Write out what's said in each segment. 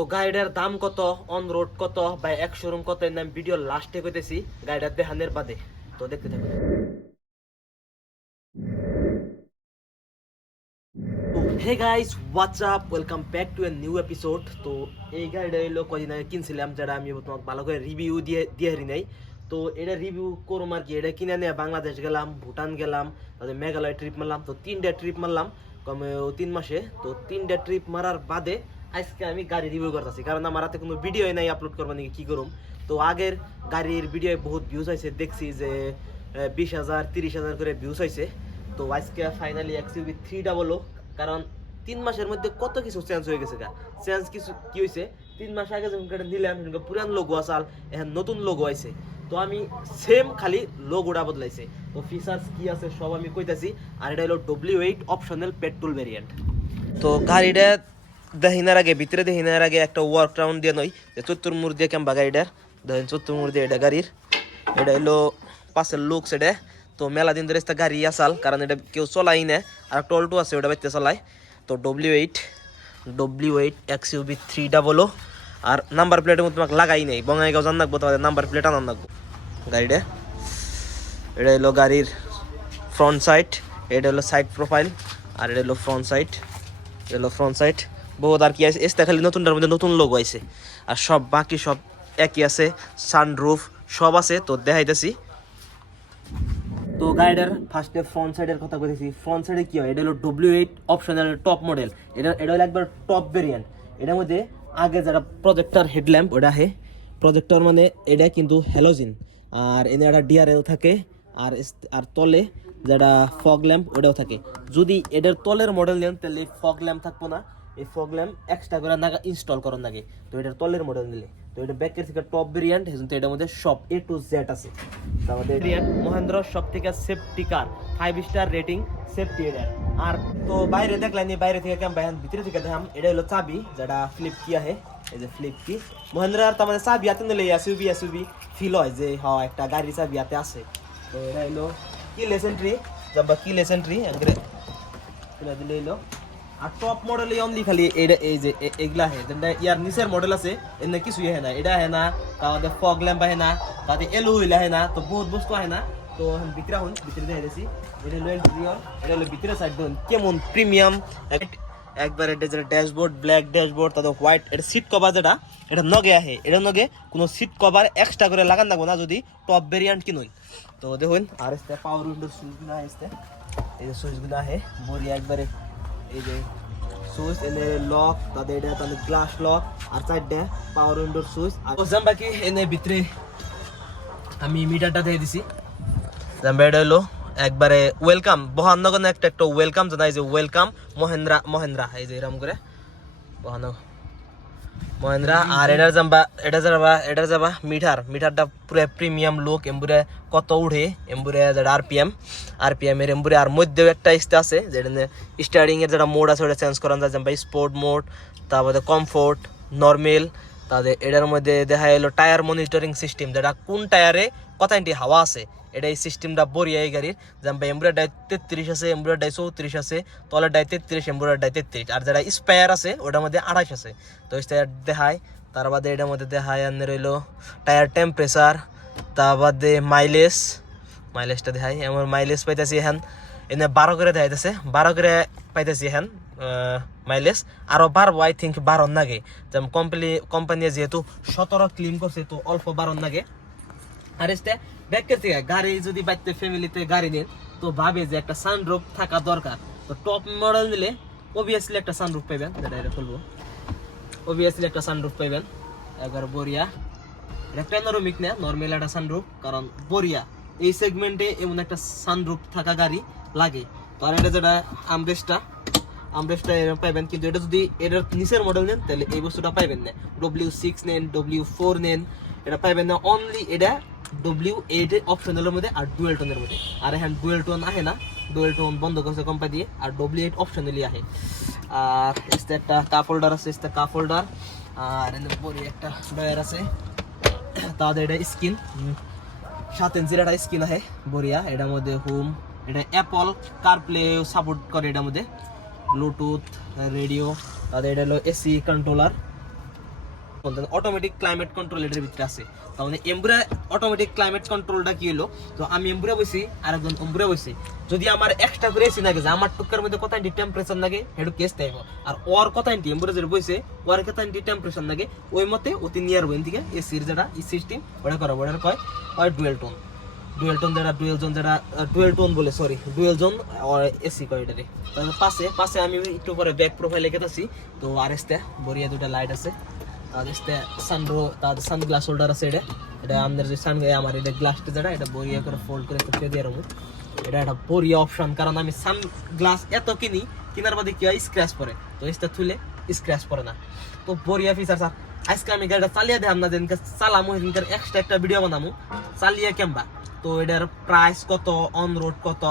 তো গাড়িটার দাম কত, অন রোড কত বা এক শোরুম কত, এর নাম ভিডিও লাস্টে কইতেছি গাড়িটার দেখানের বাদে। তো দেখতে থাকুন। তো hey guys, what's up, welcome back to a new episode. তো এই গাড়িটা হলো কদিন আগে কিনছিলাম, যেটা আমি তোমাকে ভালো করে রিভিউ দিয়ে হারি নাই। তো এটা রিভিউ করুম আর কি। এটা কিনে নিয়ে বাংলাদেশ গেলাম, ভুটান গেলাম, তাদের মেঘালয় ট্রিপ মারলাম। তো 3টা ট্রিপ মারলাম কমে 3 মাসে। তো 3টা ট্রিপ মারার বাদে আজকে আমি গাড়ি রিভিউ করতেছি, কারণ আমার হাতে কোনো ভিডিও নাই আপলোড করবো নাকি কি করুম। তো আগের গাড়ির ভিডিও বহুত ভিউজ হয়েছে, দেখছি যে 20,000 30,000 করে ভিউজ হয়েছে। তো আজকে ফাইনালি XUV 300, কারণ 3 মাসের মধ্যে কত কিছু চেঞ্জ হয়ে গেছে। চেঞ্জ কিছু কি হয়েছে, 3 মাস আগে যখন গাড়ি নিলাম পুরান লোগো আসাল, এখন নতুন লোগো আইছে। তো আমি সেম খালি লোগোটা বদলাইছে। তো ফিচার্স কি আছে সব আমি কইতাছি। আর এটা হলো W8 অপশনাল পেট্রোল ভ্যারিয়েন্ট। তো গাড়িটা দেখিনার আগে, ভিতরে দেখিনার আগে একটা ওয়ার্ক রাউন্ড দিয়ে নই যে চতুর্মুর দিয়ে কেমবা গাড়িটার দেখেন, চতুর্মুর দিয়ে এটা গাড়ির। এটা হলো পাশের লুক সেটা। তো মেলা দিন ধরে গাড়ি আসাল, কারণ এটা কেউ চলাই না। আর একটা অল্টো আছে, ওটা বাইতে চালায়। তো W8 XUV 300। আর নাম্বার প্লেটের মধ্যে তোমাকে লাগাই নেই, বঙ্গাইগাঁও জান রাখবো, তোমাদের নাম্বার প্লেট আনান রাখবো গাড়িটা। এটা হলো গাড়ির ফ্রন্ট সাইড, এটা হলো সাইড প্রোফাইল, আর এটা হলো ফ্রন্ট সাইড। এটা হলো ফ্রন্ট সাইড বহুত আর কি আছে, এসতে খালি নতুনটার মধ্যে নতুন লোগো আছে। আর সব বাকি সব একই আছে, সানরুফ সব আছে। তো দেখাইতেছি। তো গাড়িটার ফার্স্টে ফ্রন্ট সাইডের কথা বলেছি। ফ্রন্ট সাইডে কি হয়, এটা হলো W8 অপশনাল টপ মডেল। এটা হলো একবার টপ ভেরিয়েন্ট। এটার মধ্যে আগে যারা প্রজেক্টর হেডল্যাম্প, ওটা হে প্রজেক্টর মানে এটা কিন্তু হ্যালোজিন। আর এনে একটা DRL থাকে। আর আর তলে যেটা ফগ ল্যাম্প, ওটাও থাকে। যদি এটার তলের মডেল নেন তাহলে ফগ ল্যাম্প থাকবো না, এই ফগ ল্যাম্প এক্সট্রা করে ইনস্টল করার লাগে। তো এটার তলের মডেল নিলে, তো এটা ব্যাকের থেকে টপ ভেরিয়েন্ট, তো এটার মধ্যে সব A to Z আছে। আমাদের মহেন্দ্র সব থেকে safety car, 5 star rating safety এর। আর তো বাইরে দেখলেন, বাইরে থেকে কেমন বাইরে, ভিতরে থেকে দেখাম। এটা হলো চাবি, যেটা ফ্লিপ কি আহে, এই যে ফ্লিপ কি মহেন্দ্র। আর তার মানে চাবি হাতে নিলে এসইউভি ফিল হয় যে হ্যাঁ একটা গাড়ির চাবি হাতে আছে। তো এটা হলো কি লেসেন্ট্রি, যাবা কি লেসেন্ট্রি একবারে এটা দিলে হলো। আর টপ মডেল অনলি খালি এটা, এই যে এগুলা হে, ইয়ার নিচের মডেল আছে এনে কিছুই হে না। এটা হে না, তাদের ফগ ল্যাম্প হে না, তাদের এলো হইলা হে না। তো বহুত বস্তু হে না। তো ভিতরে হন, ভিতরে দেখে দিছি। এটা হলো ইন্টেরিয়র, এটা হলো ভিতরে সাইড দেখুন কেমন প্রিমিয়াম একবার। এটা যেটা ড্যাশবোর্ড, ব্ল্যাক ড্যাশবোর্ড, তাদের হোয়াইট। এটা সিট কভার যেটা, এটা নগে আহে। এটা নগে কোনো সিট কভার এক্সট্রা করে লাগান লাগবো না যদি টপ ভেরিয়েন্ট কিনুন। তো দেখুন আর আসতে পাওয়ার উইন্ডোর সুইচগুলো আসতে, এই যে সুইচগুলো আহে বড়িয়া একবারে। এই যে সুইচ এনে লক, তাদের এটা তাহলে গ্লাস লক, আর সাইডে পাওয়ার উইন্ডোর সুইচ। আর জাম্বাকি এনে ভিতরে আমি মিটারটা দিয়ে দিছি। জাম্বা এটা হলো একবারে ওয়েলকাম, বহানগর একটা একটা ওয়েলকাম জানাই যে ওয়েলকাম মহেন্দ্রা এই যে এরকম করে বহানগর মহেন্দ্রা। আর এটার যাবা মিটারটা পুরো প্রিমিয়াম লুক। এম্বুরে কত উঠে, এম্বুরে যেটা আরপিএম এর এম্বুরে। আর মধ্যেও একটা ইস্তে আছে যেটা স্টার্টিং এর যেটা মোড আছে ওটা চেঞ্জ করা যায়, যেমন স্পোর্ট মোড, তারপরে কমফোর্ট, নর্মেল। তাদের এটার মধ্যে দেখা এলো টায়ার মনিটরিং সিস্টেম, যেটা কোন টায়ারে কত ইঞ্চি হাওয়া আছে, এটা এই সিস্টেমটা বড়িয়া এই গাড়ির। যেমন এম্বুরের ডাই 33 আছে, এম্বুরের ডাই 34 আছে, তলের ডাই 33, এম্বুরের ডাই 33। আর যারা স্পেয়ার আছে ওটার মধ্যে 28 আছে। তো স্পেয়ার দেখায়। তার বাদে এটার মধ্যে দেখায় আনে রইলো টায়ার টেম্পারেচার, তার বাদে মাইলেজটা দেখায়। এমন মাইলেজ পাইতেছি এখন এনে 12 করে দেখাইতেছে, 12 করে পাইতেছি এখন মাইলেজ। আরও বাড়বো, আই থিঙ্ক 12 নাগে। যেমন কোম্পানি যেহেতু 17 ক্লিম করছে, তো অল্প 12 নাগে। আর এসতে ব্যাকের থেকে গাড়ি যদি বাইতে ফ্যামিলিতে গাড়ি নেন, তো ভাবে যে একটা সানরুফ থাকা দরকার। তো টপ মডেল নিলে অবভিয়াসলি একটা সানরুফ পাইবেন, যেটা এটা খুলবো, অবভিয়াসলি একটা সানরুফ পাইবেন একবার বড়িয়া। এটা প্যানোরামিক না, নর্মাল একটা সানরুফ, কারণ বড়িয়া এই সেগমেন্টে এমন একটা সানরুফ থাকা গাড়ি লাগে। তো আর এটা যেটা আমরেস্টটা এরকম পাইবেন, কিন্তু এটা যদি এটার নিচের মডেল নেন তাহলে এই বস্তুটা পাইবেন না। W6 নেন, W4 নেন, এটা পাইবেন না। অনলি এটা W8 অপশনালের মধ্যে আর ডুয়েল টোনের মধ্যে। আর এখন ডুয়েল টোন আহে না, ডুয়েল টোন বন্ধ করছে কোম্পানি দিয়ে, আর W8 অপশনালি আহে। আর এসতে একটা কাপ হোল্ডার আছে, কাপ হোল্ডার। আর এর পরে একটা ডয়ার আছে, তাদের এটা স্ক্রিন 7 ইঞ্চির একটা স্ক্রিন আহে বড়িয়া। এটার মধ্যে হোম, এটা অ্যাপল কারপ্লে সাপোর্ট করে, এটার মধ্যে ব্লুটুথ, রেডিও। তাদের এটা হলো AC controller, automatic climate control এটার ভিতরে আছে। তার মানে এমব্রা অটোমেটিক ক্লাইমেট কন্ট্রোলটা কি হলো, তো আমি এমব্রা বসি আর একজন এমব্রা বসি, যদি আমার এক্সট্রা করে এসি লাগে যে আমার টুকার মধ্যে কত ইন্টি টেম্পারেচার লাগে হেডু কেস দেব, আর ওর কত ইন্টি এমব্রা যেটা বসে ওর কত ইন্টি টেম্পারেচার লাগে ওই মতে অতি নিয়ার বইন থেকে এসির যেটা ই সিস্টেম ওটা করা ওটার কয় ডুয়েল টোন যেটা ডুয়েল টোন বলে সরি ডুয়েল জোন এসি কয় এটারে। তারপর পাশে আমি একটু পরে ব্যাক প্রোফাইলে গেতাছি, তো আর এসতে বড়িয়া দুটা লাইট আছে, আর এসতে তাদের সানগ্লাস হোল্ডার আছে, এটা আমাদের যে আমার এটা গ্লাসটা যেটা এটা বড়িয়া করে ফোল্ড করে করতে দিয়ে রাখবো, এটা একটা বড়িয়া অপশন, কারণ আমি সানগ্লাস এত কিনার বাদে কি হয় স্ক্র্যাচ পরে, তো এসটা থুলে স্ক্র্যাচ পরে না, তো বড়িয়া ফিচার স্যার। আজকে আমি গাড়িটা চালিয়ে দেখাম না, যেদিনকে চালামো সেদিনকার এক্সট্রা একটা ভিডিও বানামো চালিয়ে কেমবা, তো এটার প্রাইস কত, অন রোড কত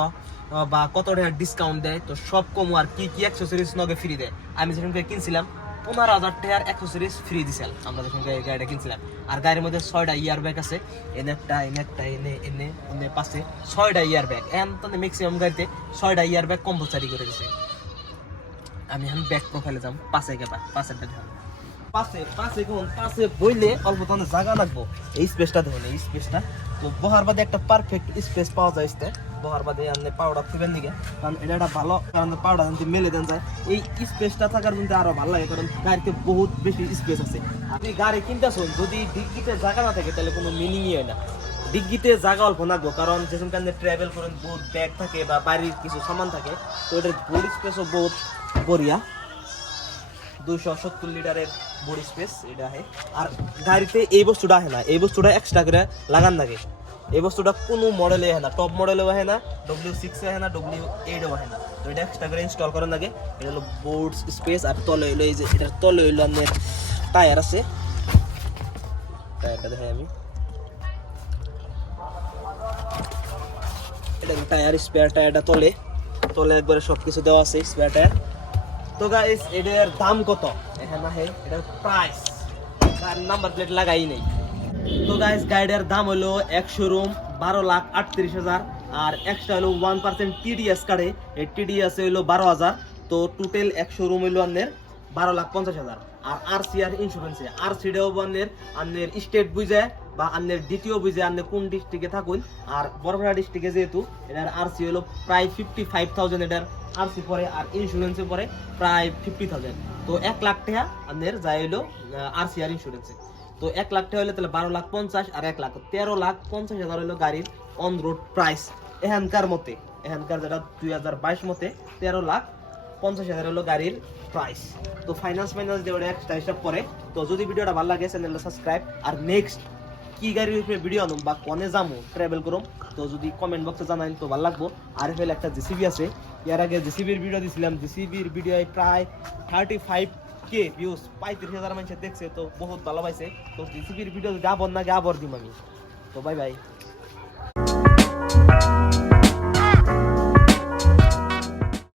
বা কত টাকা ডিসকাউন্ট দেয়, তো সব কম আর কি কি অ্যাক্সেসরিজ নগে ফ্রি দেয়। আমি যেখানকে কিনছিলাম 15,000 টাকার অ্যাক্সেসরিজ ফ্রি দিছিল আমরা যখন গাড়িটা কিনছিলাম। আর গাড়ির মধ্যে 6টা ইয়ার ব্যাগ আছে, এনে পাশে 6টা ইয়ার ব্যাগ, এখন তো ম্যাক্সিমাম গাড়িতে 6টা ইয়ার ব্যাগ কম্পালসারি করে দিছে। আমি এখন ব্যাক প্রোফাইলে যাম, পাশে পাশেরটা ঢাল পাশে বইলে অল্প তো জায়গা লাগবো, এই স্পেসটা দেখুন, এই স্পেসটা তো বহার বাদে একটা পারফেক্ট স্পেস পাওয়া যায়। বহার বাদে আপনি পাউডার খুবেন দিকে, কারণ এটা একটা ভালো, কারণ পাউডার যদি মেলে দেন যায় এই স্পেসটা থাকার জন্য আরো ভালো লাগে, কারণ গাড়িতে বহুত বেশি স্পেস আছে। আপনি গাড়ি কিনতেছেন যদি ডিগ্গিতে জায়গা না থাকে তাহলে কোনো মিনিংই হয় না। ডিগ্গিতে জায়গা অল্প লাগবো, কারণ যেখানে আপনি ট্রাভেল করেন বহুত ব্যাগ থাকে বা বাড়ির কিছু সামান থাকে, তো এটার বোর্ড স্পেসও বহুত বড়িয়া, 270 লিটারের বডি স্পেস এটা আছে। আর গাড়িতে এই বস্তুটা আছে না, এই বস্তুটা এক্সট্রা করে লাগান লাগে, এই বস্তুটা কোনো মডেলে হয় না, টপ মডেলেও হয় না, W6 হয় না, W8ও হয় না, তো এটা এক্সট্রা করে ইনস্টল করার লাগে। এটা হলো বোর্ড স্পেস, আর তলে হইলো এই যে এটার তলে হইলো আপনার টায়ার আছে, টায়ারটা দেখাই আমি, এটা টায়ার স্পেয়ার টায়ারটা তলে একবারে সবকিছু দেওয়া আছে স্পেয়ার টায়ার। তো গাইস এটার দাম কত এখানে আছে, এটার প্রাইস আর নাম্বার প্লেট লাগাই নেই। তো গাইস গাড়িটার দাম হলো এক শোরুম 12,38,000, আর এক্সট্রা হলো 1% TDS কাটে, এই TDS হলো 12,000, তো টোটাল এক শোরুম হলো আপনার 12,50,000। আর RCR ইন্স্যুরেন্সে RCটাও আপনার স্টেট বুঝে বা আপনার দ্বিতীয় বুঝে আপনি কোন ডিস্ট্রিক্টে থাকুন, আর বরপেটা ডিস্ট্রিক্টে যেহেতু এটার RC হলো প্রায় 55,000 এটার RC পরে, আর ইন্স্যুরেন্সে পরে প্রায় 50,000, তো 1 লাখ টাকা আপনার যাই হলো RCR ইন্স্যুরেন্সে। তো 1 লাখ টাকা হলে তাহলে 12,50,000 আর 1,13,50,000 হলো গাড়ির অন রোড প্রাইস এখানকার মতে, এখানকার যেটা 2022 মতে 13,50,000 হলো গাড়ির প্রাইস। তো ফাইন্যান্স দিয়ে ওটা এক্সট্রা হিসাব করে। তো যদি ভিডিওটা ভালো লাগে চ্যানেলটা সাবস্ক্রাইব, আর নেক্সট কি গাড়ির উপরে ভিডিও আনুম বা কোনে যামু ট্রাভেল করুম, তো যদি কমেন্ট বক্সে জানাইন তো ভালো লাগবো। আর এফএল একটা জেসিবি আছে, এর আগে জেসিবির ভিডিও দিছিলাম, জেসিবির ভিডিওয় প্রায় 35K ভিউজ, 35,000 মানুষ দেখছে, তো বহুত ভালো পাইছে। তো জেসিবির ভিডিও যাবর না যাবর দিম আমি। তো বাই বাই।